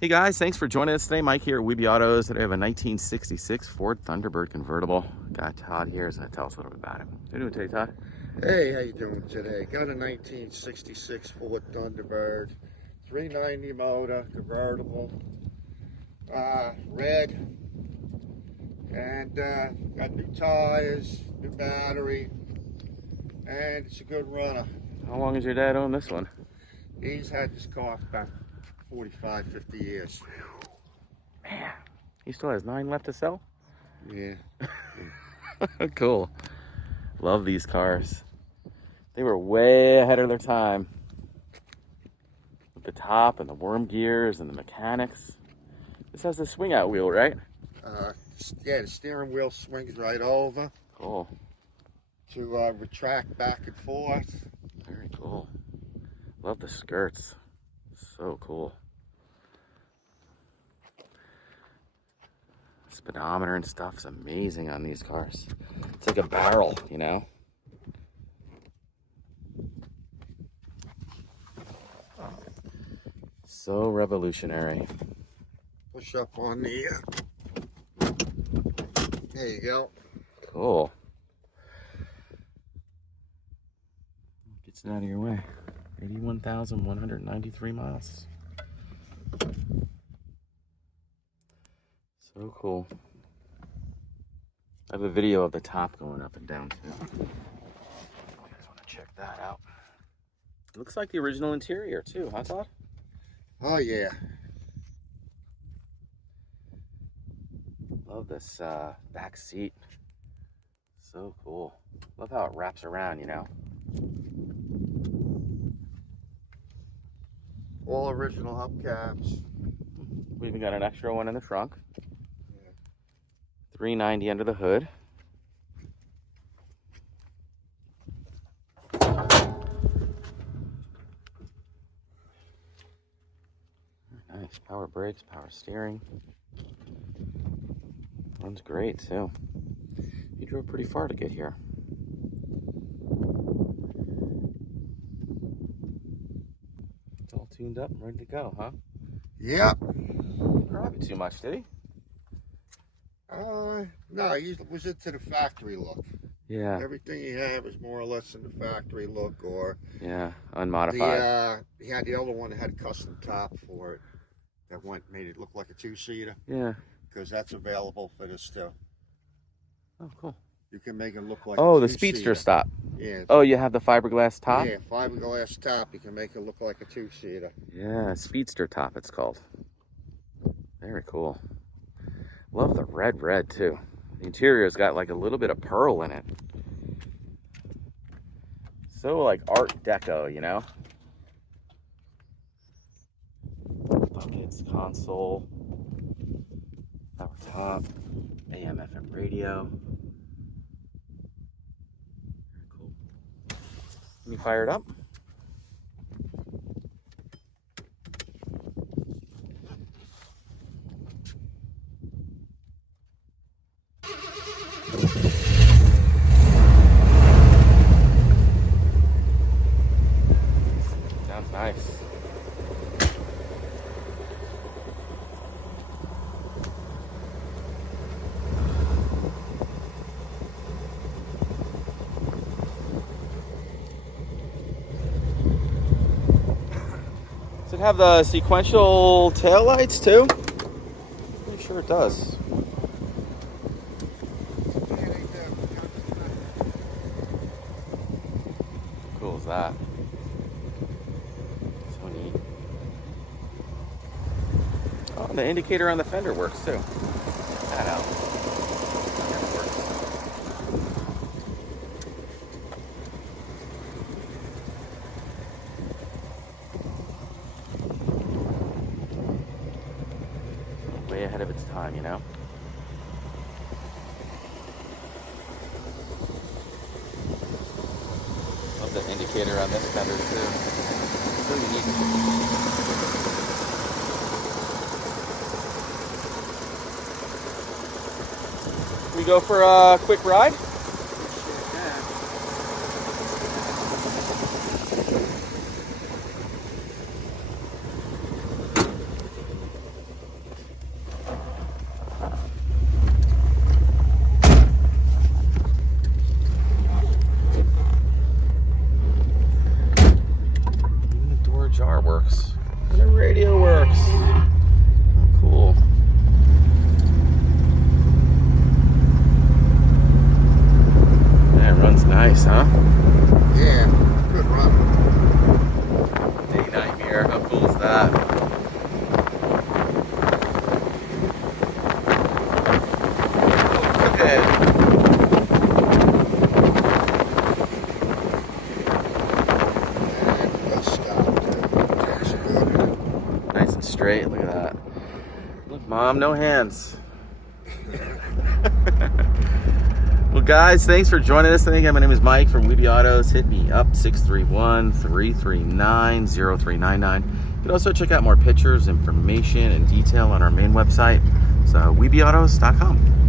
Hey guys, thanks for joining us today. Mike here at WeBe Autos. Today I have a 1966 Ford Thunderbird convertible. Got Todd here, so tell us a little bit about him. How you doing today, Todd? Hey, how you doing today? Got a 1966 Ford Thunderbird, 390 motor, convertible, red, and got new tires, new battery, and it's a good runner. How long has your dad owned this one? He's had this car for about 45, 50 years. Man, he still has 9 left to sell? Yeah. Cool. Love these cars. They were way ahead of their time. With the top and the worm gears and the mechanics. This has a swing out wheel, right? Yeah, the steering wheel swings right over. Cool. To retract back and forth. Very cool. Love the skirts. So cool. Speedometer and stuff's amazing on these cars. It's like a barrel, you know? So revolutionary. Push up on the, there you go. Cool. Gets it out of your way. 81,193 miles. So cool. I have a video of the top going up and down too. If you guys want to check that out. It looks like the original interior too, huh, Todd? Oh yeah. Love this back seat. So cool. Love how it wraps around, you know. All original hubcaps. We even got an extra one in the trunk. Yeah. 390 under the hood. Nice. Power brakes, power steering. Runs great too. You drove pretty far to get here. It's all tuned up and ready to go, huh? Yep. Didn't drive it too much, did he? No, he was into the factory look. Yeah. Everything he had was more or less in the factory look, or Yeah, unmodified. he had the other one that had a custom top for it that made it look like a two-seater, Yeah. because that's available for this too. Oh, cool. You can make it look like Oh, a the two-seater. Speedster stop. Yeah. Oh, you have the fiberglass top? Yeah, fiberglass top. You can make it look like a two-seater. Yeah, Speedster top it's called. Very cool. Love the red too. The interior's got like a little bit of pearl in it. So like Art Deco, you know? Buckets, console, power top, AM FM radio. Very cool. Let me fire it up. Sounds nice. Does it have the sequential taillights too? Pretty sure it does. How cool is that? So neat. Oh, the indicator on the fender works too. Check that out. That works. Way ahead of its time, you know? Love the indicator on this fender too. So unique. We go for a quick ride? that. Look, Mom, no hands. Well, guys, thanks for joining us today. Again, my name is Mike from WeBe Autos. Hit me up, 631-339-0399. You can also check out more pictures, information, and detail on our main website. So, WeBeAutos.com.